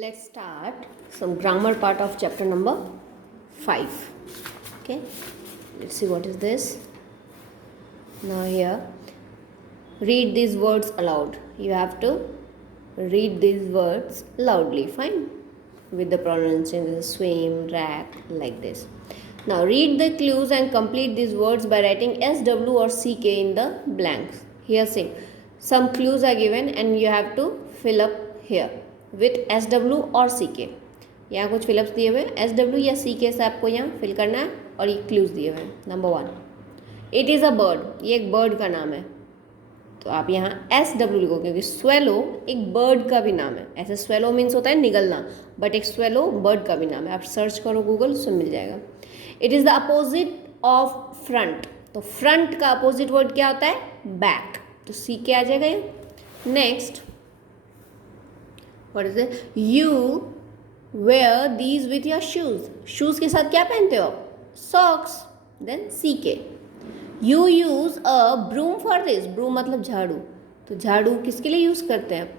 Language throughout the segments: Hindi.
Let's start some grammar part of chapter number 5. Okay, let's see what is this. Now here, read these words aloud. You have to read these words loudly, fine, with the pronunciation swim, rack, like this. Now read the clues and complete these words by writing SW or CK in the blanks. Here same, some clues are given and you have to fill up here with SW और CK. यहाँ कुछ फिलअप्स दिए हुए SW या CK से आपको यहाँ फिल करना है और ये क्लूज दिए हुए हैं. Number 1, it is a bird. ये एक बर्ड का नाम है, तो आप यहाँ SW लिखो क्योंकि स्वेलो एक बर्ड का भी नाम है. ऐसे स्वेलो मीन्स होता है निगलना, बट एक स्वेलो बर्ड का भी नाम है. आप सर्च करो गूगल, उससे मिल जाएगा. It is the opposite of front. तो फ्रंट का अपोजिट वर्ड क्या होता है? बैक. तो CK आ जाएगा ये. Next, what is it? You wear these with your shoes. Shoes के साथ क्या पहनते हो आप? Socks. Then CK. You use a broom for this. Broom मतलब झाड़ू. तो झाड़ू किसके लिए यूज करते हैं?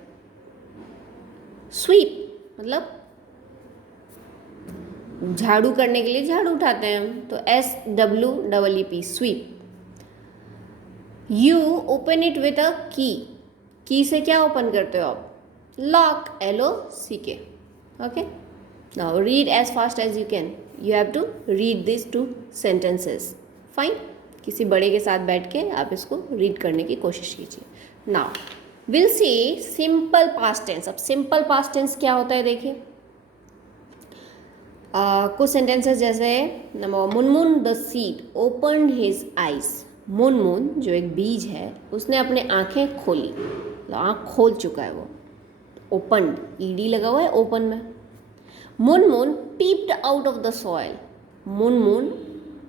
स्वीप मतलब झाड़ू करने के लिए झाड़ू उठाते हैं. तो SWEEP sweep. You open it with a key. Key से क्या ओपन करते हो आप? Lock. LOCK. Okay. Now read as fast as you can. You have to read this 2 sentences. Fine. किसी बड़े के साथ बैठ के आप इसको रीड करने की कोशिश कीजिए. Now will see simple past tense. अब सिंपल पास्ट टेंस क्या होता है देखिए. कुछ सेंटेंसेस जैसे number, Munmun the seed open his eyes. Munmun जो एक बीज है उसने अपने आंखें खोली. आँख खोल चुका है वो. ओपन ED लगा हुआ है ओपन में. Munmun peeped out of the soil. Munmun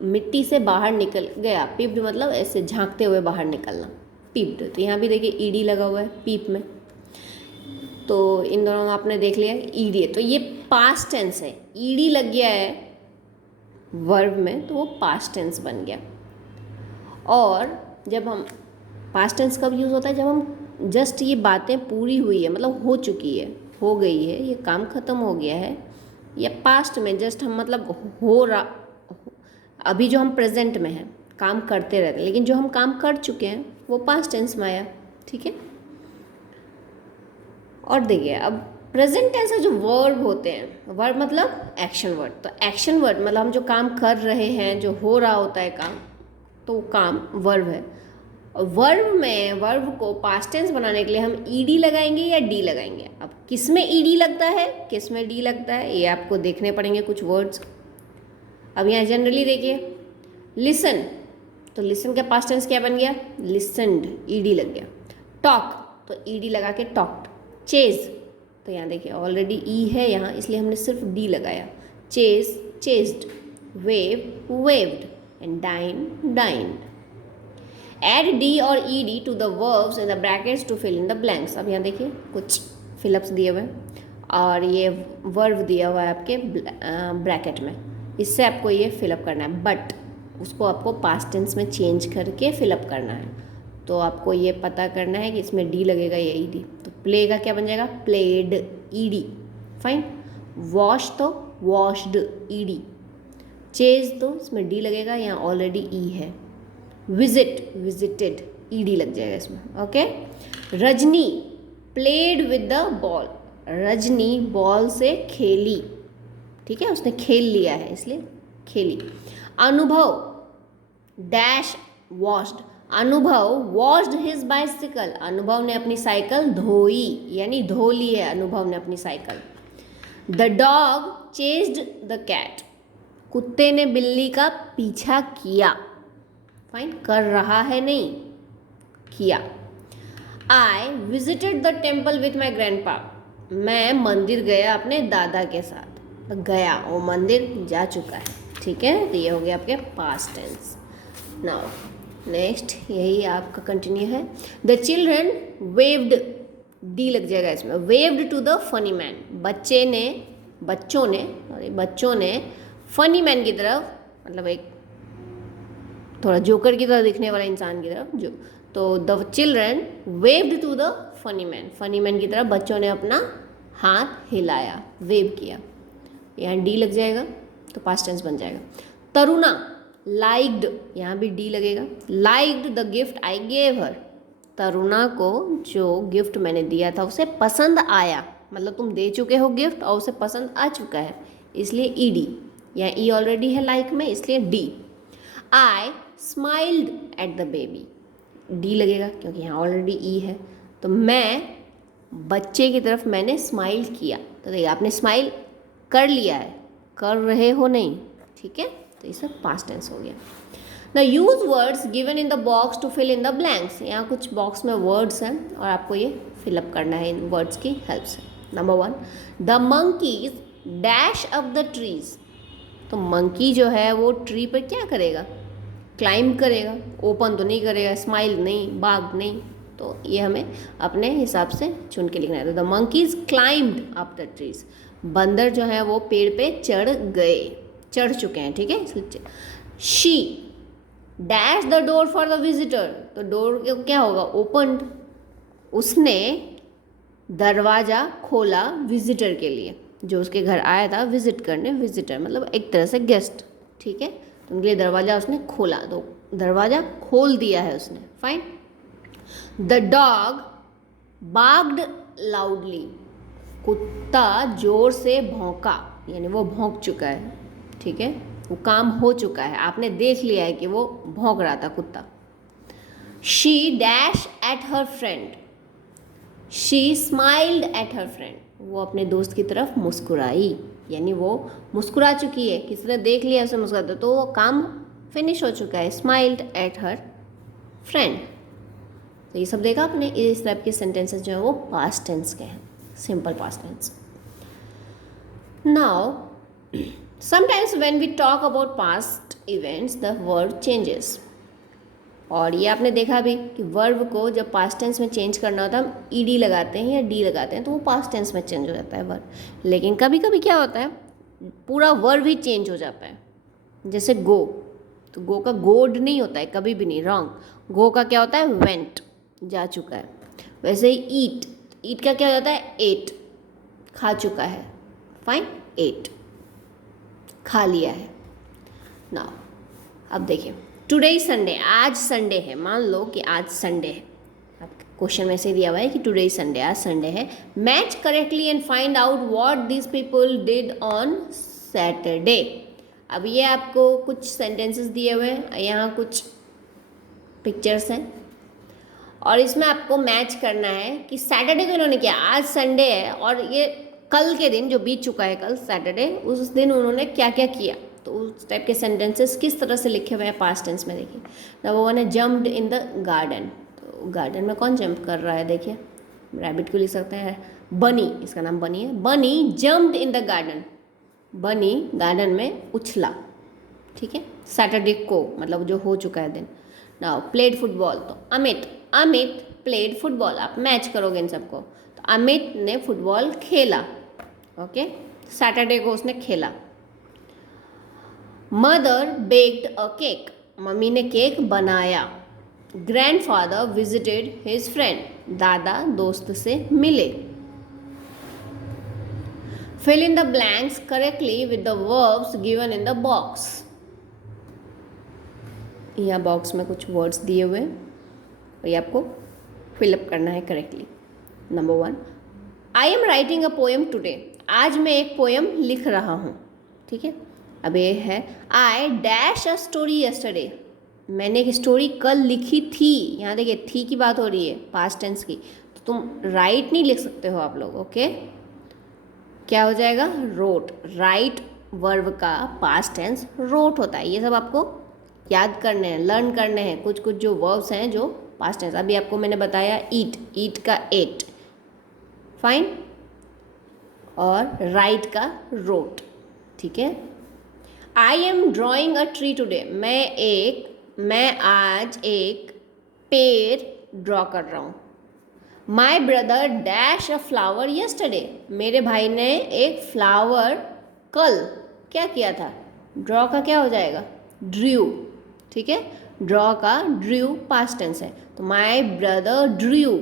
मिट्टी से बाहर निकल गया. पीप्ड मतलब ऐसे झांकते हुए बाहर निकलना. पीप्ड. तो यहाँ भी देखिए ED लगा हुआ है पीप में. तो इन दोनों में आपने देख लिया ED है. तो ये पास्ट टेंस है. ED लग गया है वर्ब में तो वो पास्ट टेंस बन गया. और जब हम पास्ट टेंस कब यूज़ होता है? जब हम जस्ट ये बातें पूरी हुई है, मतलब हो चुकी है, हो गई है, ये काम ख़त्म हो गया है, या पास्ट में जस्ट हम मतलब हो रहा, अभी जो हम प्रेजेंट में हैं काम करते रहते हैं, लेकिन जो हम काम कर चुके हैं वो पास्ट टेंस में आया. ठीक है. और देखिए अब प्रेजेंट टेंस जो वर्ब होते हैं, वर्ब मतलब एक्शन वर्ड. तो एक्शन वर्ड मतलब हम जो काम कर रहे हैं, जो हो रहा होता है काम, तो वो काम वर्ब है. और वर्ब में वर्ब को पास्ट टेंस बनाने के लिए हम ED लगाएंगे या D लगाएंगे. अब किस में ED लगता है, किस में D लगता है, ये आपको देखने पड़ेंगे कुछ वर्ड्स. अब यहाँ जनरली देखिए, लिसन. तो लिसन का पास्ट टेंस क्या बन गया? लिसनड. ED लग गया. टॉक. तो ED लगा के टॉक्ड. चेज. तो यहाँ देखिए ऑलरेडी E है यहाँ, इसलिए हमने सिर्फ D लगाया. Chase, chased. Wave, waved. And dine, dined. Add D और ED to the verbs in the brackets to fill in the blanks. अब यहाँ देखिए कुछ फिलअप्स दिए हुए हैं और ये वर्ब दिया हुआ है आपके ब्रैकेट में. इससे आपको ये फिलअप करना है, बट उसको आपको पास्ट टेंस में चेंज करके फिलअप करना है. तो आपको ये पता करना है कि इसमें D लगेगा या ED. तो प्ले का क्या बन जाएगा? प्लेड. ED. फाइन. वॉश तो वॉश्ड. ED. चेज तो इसमें D लगेगा, यहाँ ऑलरेडी E है. Visit, visited. ED लग जाएगा इसमें. Okay. Rajni played with the ball. Rajni ball से खेली. ठीक है, उसने खेल लिया है इसलिए खेली. अनुभव डैश वॉश्ड. अनुभव वॉश्ड हिज बाइसिकल. अनुभव ने अपनी साइकिल धोई, यानी धो ली है अनुभव ने अपनी cycle. The dog chased the cat. कुत्ते ने बिल्ली का पीछा किया. फाइन. कर रहा है नहीं, किया. I visited the temple with my grandpa. मैं मंदिर गया अपने दादा के साथ. गया, वो मंदिर जा चुका है. ठीक है. तो ये हो गया आपके पास्ट टेंस. नाउ नेक्स्ट यही आपका कंटिन्यू है. The children waived. D लग जाएगा इसमें. Waved to the funny man. बच्चों ने फनी मैन की तरफ, मतलब एक थोड़ा जोकर की तरह दिखने वाला इंसान की तरफ, जो, तो the children waved to the funny man. Funny man की तरफ बच्चों ने अपना हाथ हिलाया, वेव किया। यहाँ डी लग जाएगा तो पास्ट टेंस बन जाएगा। तरुणा लाइक्ड, यहाँ भी डी लगेगा। Liked the gift I gave her, Taruna को जो गिफ्ट मैंने दिया था उसे पसंद आया, मतलब तुम दे चुके हो गिफ्ट और उसे पसंद आ चुका है, इसलिए ई डी। यहाँ ई ऑलरेडी है लाइक में, इसलिए D. I smiled at the baby, D लगेगा क्योंकि यहाँ ऑलरेडी ई है। तो मैं बच्चे की तरफ मैंने स्माइल किया, तो देखिए आपने स्माइल कर लिया है, कर रहे हो नहीं, ठीक है। तो ये सब पास्ट टेंस हो गया। The use words given in the box to fill in the blanks, यहाँ कुछ बॉक्स में वर्ड्स हैं और आपको ये फिलअप करना है इन वर्ड्स की हेल्प से। Number 1, the monkeys dash up the trees, तो मंकी जो है वो ट्री पर क्या करेगा, क्लाइंब करेगा, ओपन तो नहीं करेगा, स्माइल नहीं, बाग नहीं, तो ये हमें अपने हिसाब से चुन के लिखना है। तो the monkeys climbed up the trees, बंदर जो है वो पेड़ पे चढ़ चुके हैं, ठीक है। She dash the door for the visitor, तो डोर क्या होगा, ओपन्ड, उसने दरवाज़ा खोला विजिटर के लिए, जो उसके घर आया था विजिट करने, विजिटर मतलब एक तरह से गेस्ट, ठीक है। तो उनके लिए दरवाज़ा उसने खोला, तो दरवाज़ा खोल दिया है उसने, फाइन। द डॉग बार्क्ड लाउडली, कुत्ता जोर से भौंका, यानी वो भौंक चुका है, ठीक है, वो काम हो चुका है, आपने देख लिया है कि वो भौंक रहा था कुत्ता। She dash at her friend, she smiled at her friend, वो अपने दोस्त की तरफ मुस्कुराई, यानी वो मुस्कुरा चुकी है, किसी ने देख लिया उसे मुस्कुराते, तो वो काम फिनिश हो चुका है, स्माइल्ड एट हर फ्रेंड। तो ये सब देखा आपने, इस टाइप के सेंटेंसेस जो है वो पास्ट टेंस के हैं, simple past tense. Now sometimes when we talk about past events the verb changes, और ये आपने देखा भी कि वर्ब को जब पास्ट टेंस में चेंज करना होता है हम ईडी लगाते हैं या डी लगाते हैं तो वो पास्ट टेंस में चेंज हो जाता है वर्ब। लेकिन कभी कभी क्या होता है पूरा वर्ब ही चेंज हो जाता है, जैसे गो, तो गो का गोड नहीं होता है कभी भी नहीं, रॉन्ग। गो का क्या होता है वेंट, जा चुका है। वैसे ही ईट, ईट का क्या हो जाता है एट, खा चुका है, फाइन, एट, खा लिया है। ना अब देखिए टुडे संडे, आज संडे है, मान लो कि आज संडे है, आपके क्वेश्चन में से दिया हुआ है कि टुडे संडे, आज संडे है। Match correctly and find out what this people did on Saturday. अब ये आपको कुछ सेंटेंसेस दिए हुए हैं, यहाँ कुछ पिक्चर्स हैं और इसमें आपको मैच करना है कि सैटरडे को इन्होंने किया, आज संडे है और ये कल के दिन जो बीत चुका है कल सैटरडे, उस दिन उन्होंने क्या क्या किया, तो उस टाइप के सेंटेंसेस किस तरह से लिखे हुए हैं पास्ट टेंस में। देखिए नंबर 1 है जम्प्ड इन द गार्डन, तो गार्डन में कौन जंप कर रहा है, देखिए रैबिट को लिख सकते हैं, बनी, इसका नाम बनी है, बनी जम्प्ड इन द गार्डन, बनी गार्डन में उछला, ठीक है, सैटरडे को मतलब जो हो चुका है दिन। नाउ प्लेड फुटबॉल, तो अमित प्लेड फुटबॉल, आप मैच करोगे इन सबको, तो अमित ने फुटबॉल खेला, ओके, सैटरडे को उसने खेला। Mother baked a cake, mummy ने केक बनाया। ग्रैंडफादर विजिटेड हिज फ्रेंड, दादा दोस्त से मिले। Fill in the blanks correctly with the verbs given in the box, यहाँ बॉक्स में कुछ वर्ड्स दिए हुए हैं और ये आपको फिलअप करना है correctly. Number 1, I am writing a poem today, आज मैं एक पोएम लिख रहा हूँ, ठीक है। अब ये है I dash a story yesterday, मैंने एक स्टोरी कल लिखी थी, यहाँ देखिए थी की बात हो रही है पास्ट टेंस की, तो तुम राइट नहीं लिख सकते हो आप लोग, ओके। क्या हो जाएगा रोट, राइट वर्ब का पास्ट टेंस रोट होता है। ये सब आपको याद करने हैं, लर्न करने हैं, कुछ कुछ जो वर्ब्स हैं जो पास्ट टेंस। अभी आपको मैंने बताया ईट, ईट का एट, फाइन, और राइट का रोट, ठीक है। I am drawing a tree today, मैं आज एक पेड़ ड्रॉ कर रहा हूँ। My brother dash a flower yesterday, मेरे भाई ने एक फ्लावर कल क्या किया था, ड्रॉ का क्या हो जाएगा ड्रू, ठीक है, ड्रॉ का ड्रू पास्ट टेंस है, तो my brother drew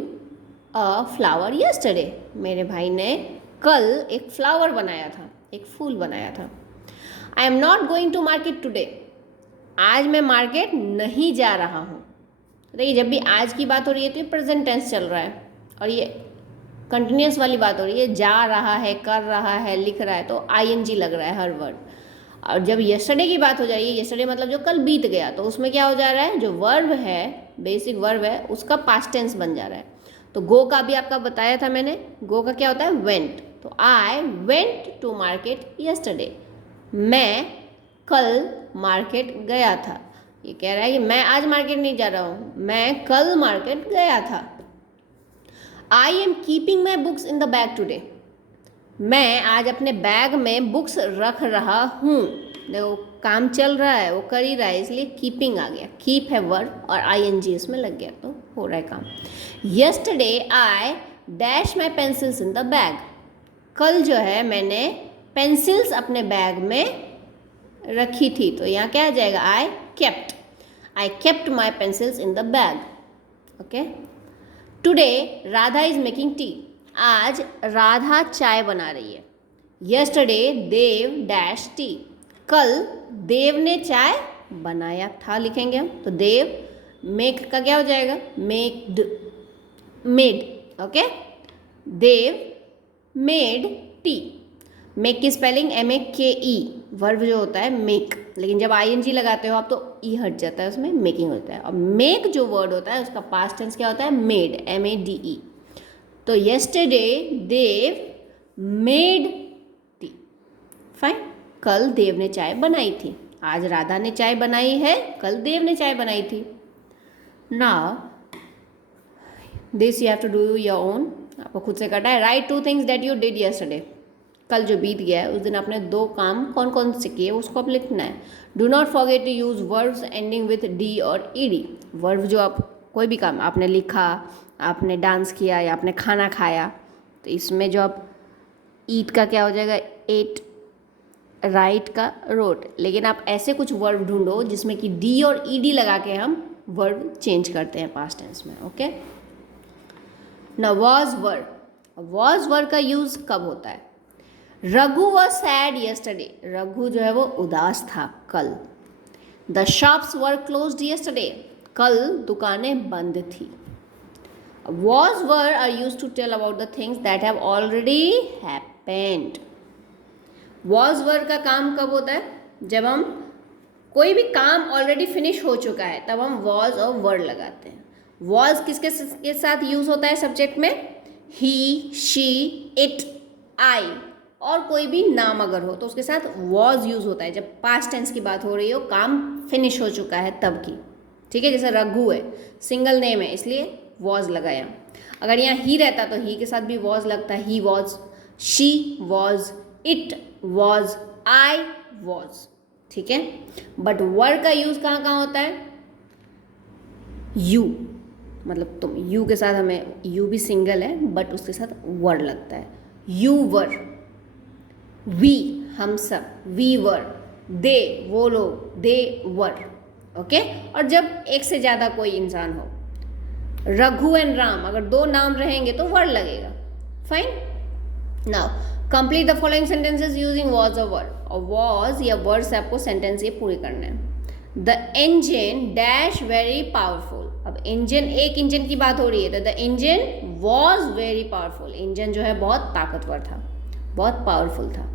a flower yesterday, मेरे भाई ने कल एक फ्लावर बनाया था, एक फूल बनाया था। I am not going to market today, आज मैं मार्केट नहीं जा रहा हूँ। देखिए जब भी आज की बात हो रही है तो ये प्रेजेंट टेंस चल रहा है और ये कंटिन्यूस वाली बात हो रही है, जा रहा है, कर रहा है, लिख रहा है, तो आईएनजी लग रहा है हर वर्ड। और जब यस्टरडे की बात हो जाएगी, यस्टरडे मतलब जो कल बीत गया, तो उसमें क्या हो जा रहा है, जो वर्ब है, बेसिक वर्ब है, उसका पास्ट टेंस बन जा रहा है। तो गो का भी आपका बताया था मैंने, गो का क्या होता है, वेंट। तो I went to market yesterday, मैं कल मार्केट गया था। ये कह रहा है कि मैं आज मार्केट नहीं जा रहा हूँ, मैं कल मार्केट गया था। I am keeping my books in the bag today, मैं आज अपने बैग में बुक्स रख रहा हूँ। देखो काम चल रहा है, वो कर ही रहा है, इसलिए कीपिंग आ गया, कीप है वर्ब और आईएनजी इसमें लग गया, तो हो रहा है काम। Yesterday I dash my pencils in the bag, कल जो है मैंने पेंसिल्स अपने बैग में रखी थी, तो यहाँ क्या आ जाएगा, I kept my pencils in the bag. Okay. Today Radha is making tea, आज राधा चाय बना रही है। यस्टरडे देव डैश टी, कल देव ने चाय बनाया था, लिखेंगे हम। तो देव मेक का क्या हो जाएगा, मेड, ओके। देव मेड टी, मेक की स्पेलिंग MAKE, वर्ब जो होता है मेक, लेकिन जब ING लगाते हो आप तो ई हट जाता है, उसमें मेकिंग होता है। और मेक जो वर्ड होता है उसका पास्ट टेंस क्या होता है, मेड, MADE। तो यस्टरडे देव मेड टी, फाइन। कल देव ने चाय बनाई थी, आज राधा ने चाय बनाई है, कल देव ने चाय बनाई थी। Now this you have to do your own, आपको खुद से करना है। Write 2 things that you did yesterday, कल जो बीत गया है उस दिन आपने 2 काम कौन कौन से किए उसको आप लिखना है। Do not forget to use verbs ending with D और ईडी। वर्ब जो आप कोई भी काम आपने लिखा, आपने डांस किया या आपने खाना खाया, तो इसमें जो आप ईट का क्या हो जाएगा, एट, राइट का रोट। लेकिन आप ऐसे कुछ वर्ब ढूंढो जिसमें कि डी और ईडी लगा के हम वर्ब चेंज करते हैं पास्ट टेंस में। ओके। ना वॉज वर्ब का यूज़ कब होता है, Raghu was sad yesterday, Raghu जो है वो उदास था कल। The shops were closed yesterday, कल दुकानें बंद थी। Was were are use to tell about the things that have already happened. Was were का काम कब होता है, जब हम कोई भी काम ऑलरेडी फिनिश हो चुका है तब हम वॉज और वर लगाते हैं। वॉज किसके के साथ यूज होता है सब्जेक्ट में, ही, शी, इट, आई, और कोई भी नाम अगर हो तो उसके साथ वॉज यूज होता है जब पास्ट टेंस की बात हो रही हो, काम फिनिश हो चुका है तब की। ठीक है, जैसे रघु है, सिंगल नेम है इसलिए वॉज लगाया। अगर यहाँ ही रहता तो ही के साथ भी वॉज लगता है, he was, she was, it was, I was. ठीक है, बट वर का यूज कहाँ कहाँ होता है, यू, मतलब तुम, यू के साथ हमें, यू भी सिंगल है बट उसके साथ वर लगता है, यू वर। वी हम सब, वी वर। दे वो लोग, दे वर। ओके। और जब एक से ज़्यादा कोई इंसान हो, रघु एंड राम, अगर 2 नाम रहेंगे तो वर लगेगा। Fine. Now complete the following sentences using was और वर। और वॉज या वर से आपको सेंटेंस ये पूरी करना है। The engine dash very powerful, अब इंजन, एक इंजन की बात हो रही है तो the engine was very powerful, engine जो है बहुत ताकतवर था, बहुत पावरफुल था।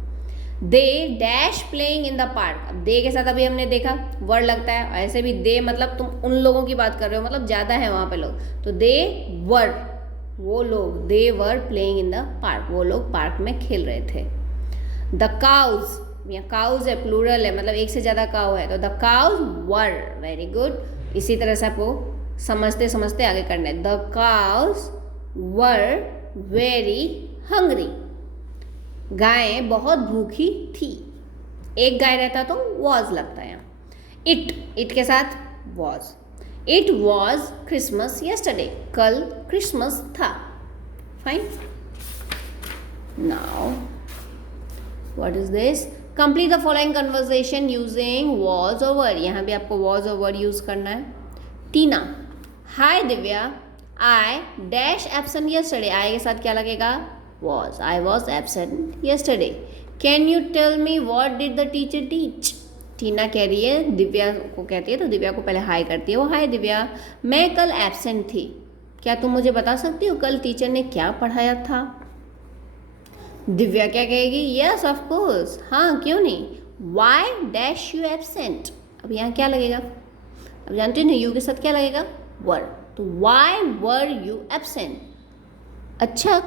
They dash playing in the park, अब दे के साथ अभी हमने देखा वर लगता है, ऐसे भी दे मतलब तुम उन लोगों की बात कर रहे हो, मतलब ज़्यादा है वहाँ पे लोग, तो दे वर, वो लोग, they were playing in the park, वो लोग पार्क में खेल रहे थे। द काउज, यहाँ काउज है, प्लूरल है, मतलब एक से ज़्यादा काउ है, तो the cows were, very good. इसी तरह से आपको समझते समझते आगे करना है। The cows were very hungry, गायें बहुत भूखी थी, एक गाय रहता तो वॉज लगता है यहाँ। इट के साथ was, it was Christmas yesterday, कल क्रिसमस था। Fine. Now what is this, complete the following conversation using was और वर, यहाँ भी आपको वॉज और वर यूज करना है। Tina, hi Divya, I dash absent yesterday, I के साथ क्या लगेगा, was. I was absent yesterday. Can you tell me what did the teacher teach? टीना कह रही है दिव्या को कहती है, तो दिव्या को पहले हाय करती है वो, हाय दिव्या, मैं कल एब्सेंट थी, क्या तुम मुझे बता सकती हो कल टीचर ने क्या पढ़ाया था? दिव्या क्या कहेगी? यस ऑफ कोर्स, हाँ क्यों नहीं। वाई डैश यू एब्सेंट, अब यहाँ क्या लगेगा? अब जानते हो ना यू के साथ क्या लगेगा? वर, तो वाई वर यू एब्सेंट? अच्छा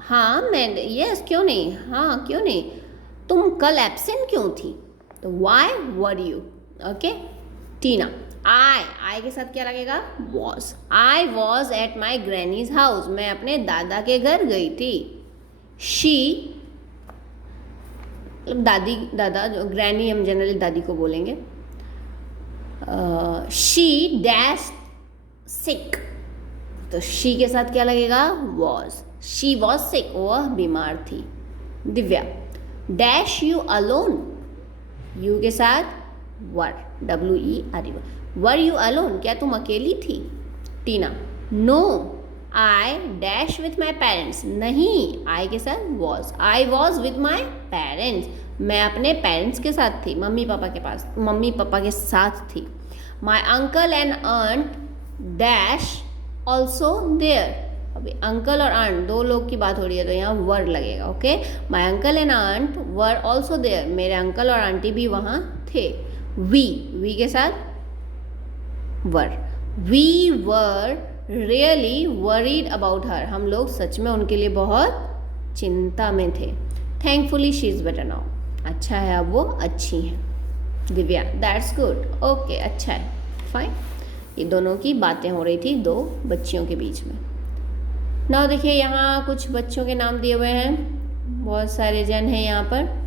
हाँ मैं, यस क्यों नहीं, हाँ क्यों नहीं, तुम कल एब्सेंट क्यों थी? तो वाई वर यू। ओके। टीना, आई के साथ क्या लगेगा? Was. I was at my grannies house, मैं अपने दादा के घर गई थी। शी, मतलब दादी, दादा जो ग्रैनी हम जनरली दादी को बोलेंगे। शी डैश सिक, तो शी के साथ क्या लगेगा? वॉज। शी वॉज सिक, वह बीमार थी। Divya, dash you alone, you के साथ were, WERE, were you alone, क्या तुम अकेली थी? Tina, no I dash with my parents, नहीं आई के साथ was, I was with my parents, मैं अपने पेरेंट्स के साथ थी, मम्मी पापा के साथ थी। My uncle and aunt dash also there, अभी अंकल और आंट दो लोग की बात हो रही है तो यहाँ वर लगेगा। Okay, my uncle and aunt were also there, मेरे अंकल और आंटी भी वहाँ थे। वी के साथ were, we were really worried about her, हम लोग सच में उनके लिए बहुत चिंता में थे। Thankfully she is better now, अच्छा है अब वो अच्छी हैं। दिव्या, दैट्स गुड, ओके अच्छा है, फाइन। ये दोनों की बातें हो रही थी दो बच्चियों के बीच में। नाउ देखिए यहाँ कुछ बच्चों के नाम दिए हुए हैं, बहुत सारे जन हैं यहाँ पर।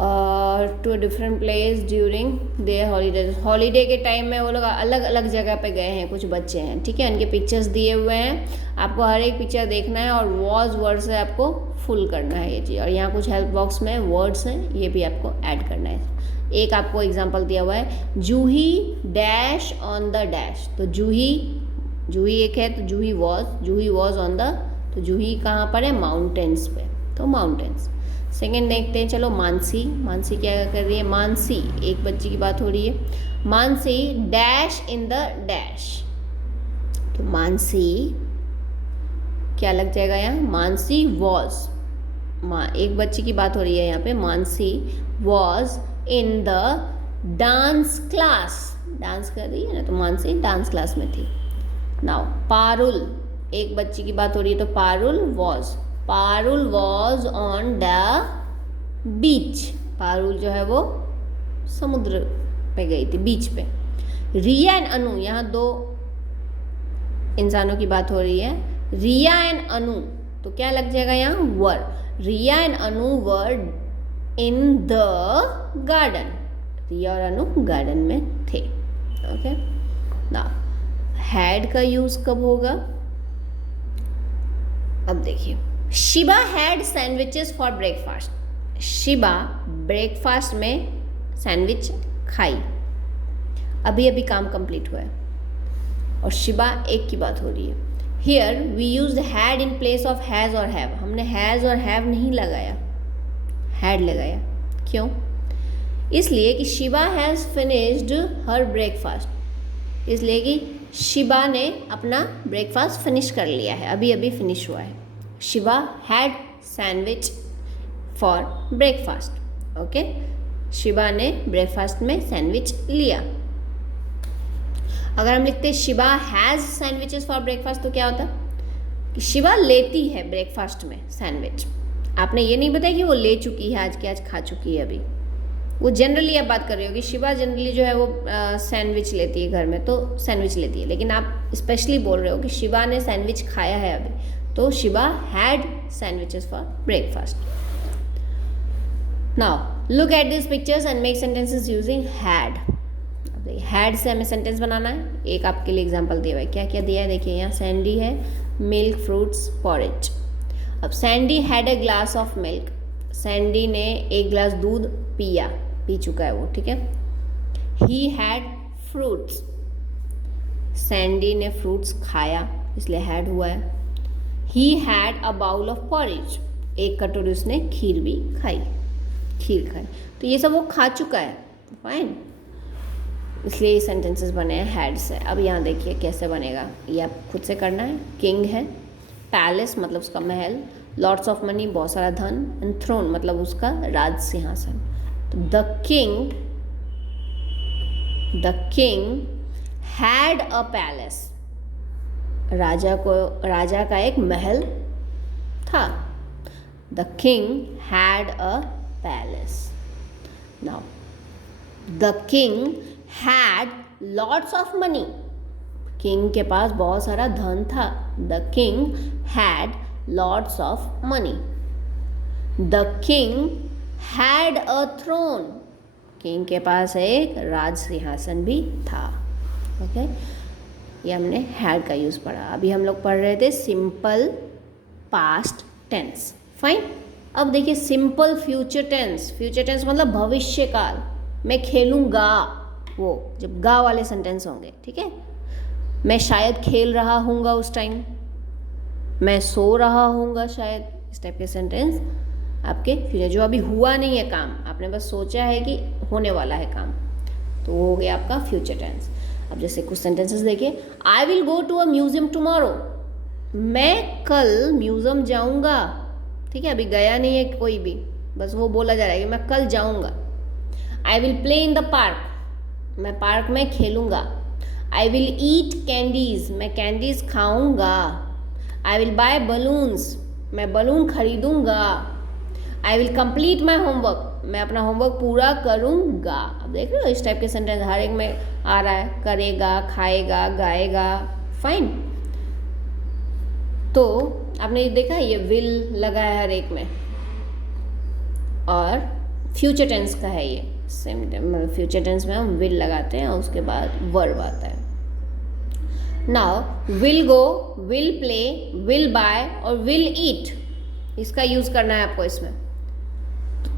और two different place during their holidays, holiday के टाइम में वो लोग अलग अलग जगह पे गए हैं, कुछ बच्चे हैं, ठीक है। उनके पिक्चर्स दिए हुए हैं, आपको हर एक पिक्चर देखना है और वॉज वर्ड से आपको फुल करना है ये चीज़। और यहाँ कुछ हेल्प बॉक्स में वर्ड्स हैं, ये भी आपको ऐड करना है। एक आपको एग्जाम्पल दिया हुआ है, जूही डैश ऑन द डैश, तो जूही एक है, तो जूही वॉज ऑन द, तो जूही कहाँ पर है? माउंटेन्स पे, तो माउंटेन्स। सेकेंड देखते हैं, चलो मानसी क्या कर रही है? मानसी, एक बच्ची की बात हो रही है। Mansi dash in the dash, तो मानसी क्या लग जाएगा यहाँ? मानसी वॉज, एक बच्ची की बात हो रही है यहाँ पे, Mansi was in the dance class, dance कर रही है ना, तो मानसी डांस क्लास में थी। नाउ पारुल, एक बच्ची की बात हो रही है, तो Parul was on the beach, Parul जो है वो समुद्र पे गई थी, बीच पे। रिया एंड अनु, यहाँ दो इंसानों की बात हो रही है, रिया एंड अनु, तो क्या लग जाएगा यहाँ? Were. Riya and Anu were in the garden, Riya और अनु गार्डन में थे। ओके, ना हैड का यूज कब होगा? अब देखिए, Shiba had sandwiches for breakfast, Shiba breakfast में सैंडविच खाई, अभी अभी काम कंप्लीट हुआ है, और शिबा एक की बात हो रही है। Here we use had in place of has और हैव, हमने हैज़ और हैव नहीं लगाया, हैड लगाया। क्यों? इसलिए कि Shiba has finished her breakfast, इसलिए कि शिबा ने अपना ब्रेकफास्ट फिनिश कर लिया है, अभी अभी फिनिश हुआ है। Shiba had sandwich for breakfast. Okay, Shiba ने ब्रेकफास्ट में सैंडविच लिया। अगर हम लिखते Shiba has sandwiches for breakfast, तो क्या होता कि शिबा लेती है ब्रेकफास्ट में सैंडविच। आपने ये नहीं बताया कि वो ले चुकी है, आज खा चुकी है अभी, वो जनरली आप बात कर रही हो कि शिबा जनरली जो है वो सैंडविच लेती है घर में, तो सैंडविच लेती है, लेकिन आप स्पेशली बोल रहे हो कि शिबा ने सैंडविच खाया है अभी, तो Shiba had sandwiches for breakfast. Now look at this pictures and make sentences using had. Had से हमें सेंटेंस बनाना है। एक आपके लिए एग्जांपल दिया हुआ है, क्या क्या दिया है देखिए, यहाँ सैंडी है, मिल्क फ्रूट्स पॉरेज। अब Sandy had a glass of milk, Sandy ने एक ग्लास दूध पी चुका है वो, ठीक है। ही हैड फ्रूट्स, सैंडी ने फ्रूट्स खाया, इसलिए हैड हुआ है। He had a bowl of porridge, एक कटोरी उसने खीर भी खाई, खीर खाई। तो ये सब वो खा चुका है, फाइन, इसलिए ये सेंटेंसेस बने हैं हैड से। अब यहाँ देखिए कैसे बनेगा, ये आप खुद से करना है। किंग है, पैलेस मतलब उसका महल, लॉट्स ऑफ मनी बहुत सारा धन, एंड थ्रोन मतलब उसका राज सिंहासन। तो the king had a palace, राजा का एक महल था। The king had a palace. Now the king had lots of money, king के पास बहुत सारा धन था। The king had lots of money. The king had a throne, king के पास एक राज सिंहासन भी था। ओके, ये हमने हैड का यूज़ पढ़ा। अभी हम लोग पढ़ रहे थे सिंपल पास्ट टेंस, फाइन। अब देखिए simple future tense, future tense मतलब भविष्य काल। मैं खेलूँगा, वो जब गा वाले सेंटेंस होंगे, ठीक है। मैं शायद खेल रहा हूँगा उस टाइम, मैं सो रहा हूँगा शायद, इस टाइप के सेंटेंस आपके फ्यूचर, जो अभी हुआ नहीं है काम, आपने बस सोचा है कि होने वाला है काम, तो वो हो गया आपका फ्यूचर टेंस। अब जैसे कुछ सेंटेंसेस देखिए, I will go to a museum tomorrow, मैं कल म्यूजियम जाऊँगा, ठीक है, अभी गया नहीं है कोई भी, बस वो बोला जा रहा है कि मैं कल जाऊँगा। I will play in the park, मैं पार्क में खेलूँगा। आई विल ईट कैंडीज, मैं कैंडीज खाऊँगा। आई विल बाय बलून्स, मैं बलून खरीदूँगा। I will complete my homework, मैं अपना होमवर्क पूरा करूँगा। अब देख रहे हो इस टाइप के सेंटेंस हर एक में आ रहा है, करेगा, खाएगा, गाएगा, फाइन। तो आपने देखा ये विल लगा है हर एक में, और फ्यूचर टेंस का है ये सेम, मतलब फ्यूचर टेंस में हम विल लगाते हैं और उसके बाद वर्ब आता है। Now will go, will play, will buy और विल ईट, इसका यूज करना है आपको इसमें।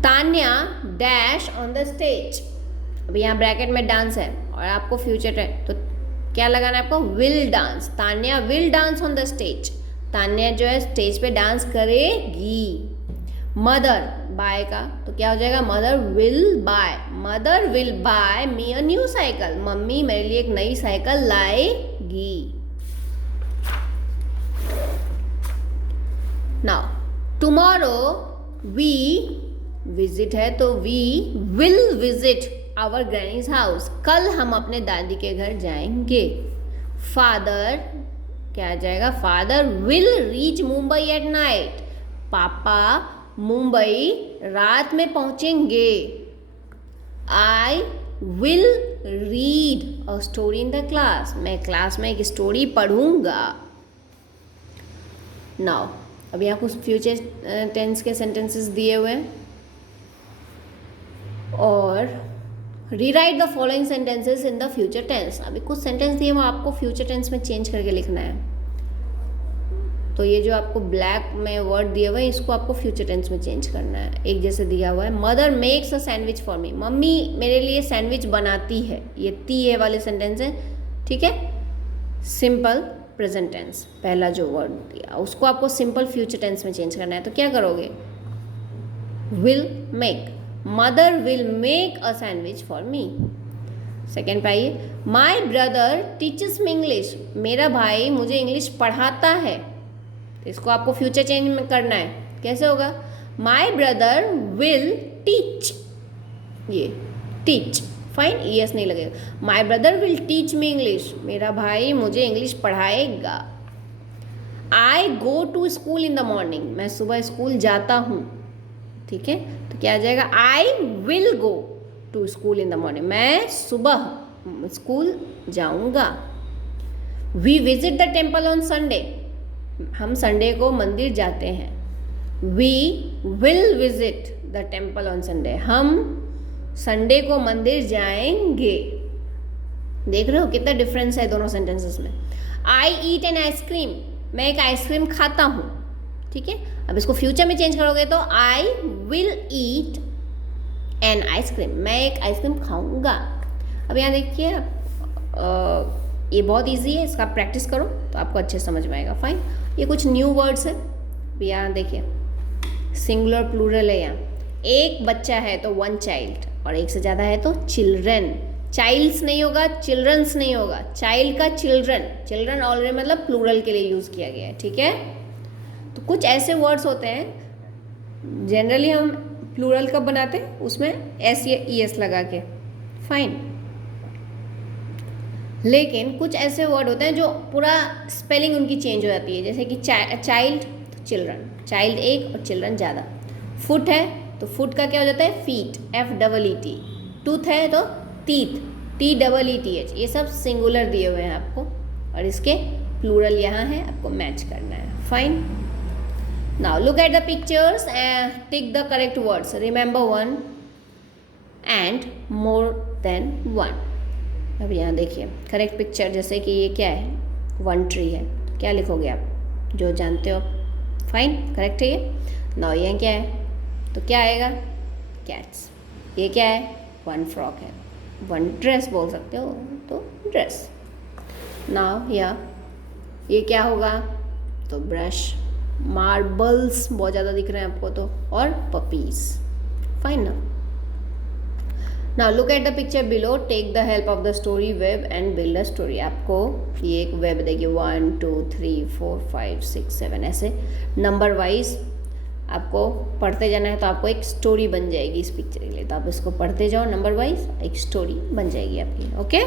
Tanya dash on the stage, अभी यहाँ ब्रैकेट में डांस है और आपको फ्यूचर टेंस, तो क्या लगाना है आपको, will dance. Tanya will dance on the stage, Tanya जो है स्टेज पे डांस करेगी। मदर बाय का, तो क्या हो जाएगा, mother will buy me a new cycle, mummy मेरे लिए एक नई साइकिल लाएगी। नाउ टुमारो वी विजिट है, तो we will visit our granny's house, कल हम अपने दादी के घर जाएंगे। फादर क्या आ जाएगा, father will reach Mumbai at night, पापा मुंबई रात में पहुंचेंगे। I will read a story in the class, मैं क्लास में एक स्टोरी पढ़ूंगा। नाउ अब यहाँ कुछ फ्यूचर टेंस के सेंटेंसेस दिए हुए हैं, और rewrite the following sentences in the future tense. अभी कुछ सेंटेंस दिए वो आपको फ्यूचर टेंस में चेंज करके लिखना है। तो ये जो आपको ब्लैक में वर्ड दिए हुए हैं इसको आपको फ्यूचर टेंस में चेंज करना है। एक जैसे दिया हुआ है, mother makes a sandwich for me, mummy मेरे लिए सैंडविच बनाती है, ये ती है वाले सेंटेंस है, ठीक है। सिंपल प्रेजेंट टेंस, पहला जो वर्ड दिया उसको आपको सिंपल फ्यूचर टेंस में चेंज करना है, तो क्या करोगे, will make, mother will make a sandwich for me. Second पे आइए, my brother teaches me English, मेरा भाई मुझे इंग्लिश पढ़ाता है, इसको आपको फ्यूचर चेंज में करना है। कैसे होगा, माई ब्रदर विल टीच, ये टीच, फाइन, ईएस नहीं लगेगा। My brother will teach me English, मेरा भाई मुझे इंग्लिश पढ़ाएगा। I go to school in the morning, मैं सुबह स्कूल जाता हूँ, ठीक है। तो क्या आ जाएगा, I will go to school in the morning, मैं सुबह स्कूल जाऊँगा। We visit the temple on Sunday, हम संडे को मंदिर जाते हैं। We will visit the temple on Sunday, हम संडे को मंदिर जाएंगे। देख रहे हो कितना डिफरेंस है दोनों सेंटेंसेस में। आई ईट एन आइसक्रीम, मैं एक आइसक्रीम खाता हूँ, ठीक है। अब इसको फ्यूचर में चेंज करोगे तो आई विल ईट एन आइसक्रीम, मैं एक आइसक्रीम खाऊंगा। अब यहाँ देखिए ये बहुत इजी है, इसका प्रैक्टिस करो तो आपको अच्छे समझ में आएगा। फाइन। ये कुछ न्यू वर्ड्स है, यहाँ देखिए सिंगुलर प्लूरल है। यहाँ एक बच्चा है तो वन चाइल्ड, और एक से ज़्यादा है तो चिल्ड्रन। चाइल्ड्स नहीं होगा, चिल्ड्रंस नहीं होगा, चाइल्ड का चिल्ड्रन। चिल्ड्रन ऑलरेडी मतलब प्लूरल के लिए यूज़ किया गया है, ठीक है। तो कुछ ऐसे वर्ड्स होते हैं जनरली हम प्लूरल कब बनाते हैं, उसमें एस या ई एस लगा के, फाइन। लेकिन कुछ ऐसे वर्ड होते हैं जो पूरा स्पेलिंग उनकी चेंज हो जाती है, जैसे कि चाइल्ड तो चिल्ड्रन, चाइल्ड एक और चिल्ड्रन ज़्यादा। फुट है तो फुट का क्या हो जाता है, फीट, FEET। टूथ है तो टीथ, TEETH। ये सब सिंगुलर दिए हुए हैं आपको, और इसके प्लूरल यहाँ है, आपको मैच करना है। Fine. Now look at the pictures and tick the correct words. Remember one and more than one. अब यहाँ देखिए करेक्ट पिक्चर, जैसे कि ये क्या है, वन ट्री है, तो क्या लिखोगे आप, जो जानते हो। फाइन, करेक्ट है ये। नाउ ये क्या है, तो क्या आएगा, कैट्स। ये क्या है, वन फ्रॉक है। वन ड्रेस बोल सकते हो तो ड्रेस। नाउ ये क्या होगा, तो ब्रश। मार्बल्स बहुत ज़्यादा दिख रहे हैं आपको तो, और पपीज। फाइन ना। Now look at the picture below, take the help of the story web and build a story. आपको ये एक वेब देगी, 1 2 3 4 5 6 7 ऐसे नंबर वाइज आपको पढ़ते जाना है, तो आपको एक स्टोरी बन जाएगी इस पिक्चर के लिए। तो आप इसको पढ़ते जाओ नंबर वाइज, एक स्टोरी बन जाएगी आपकी। ओके।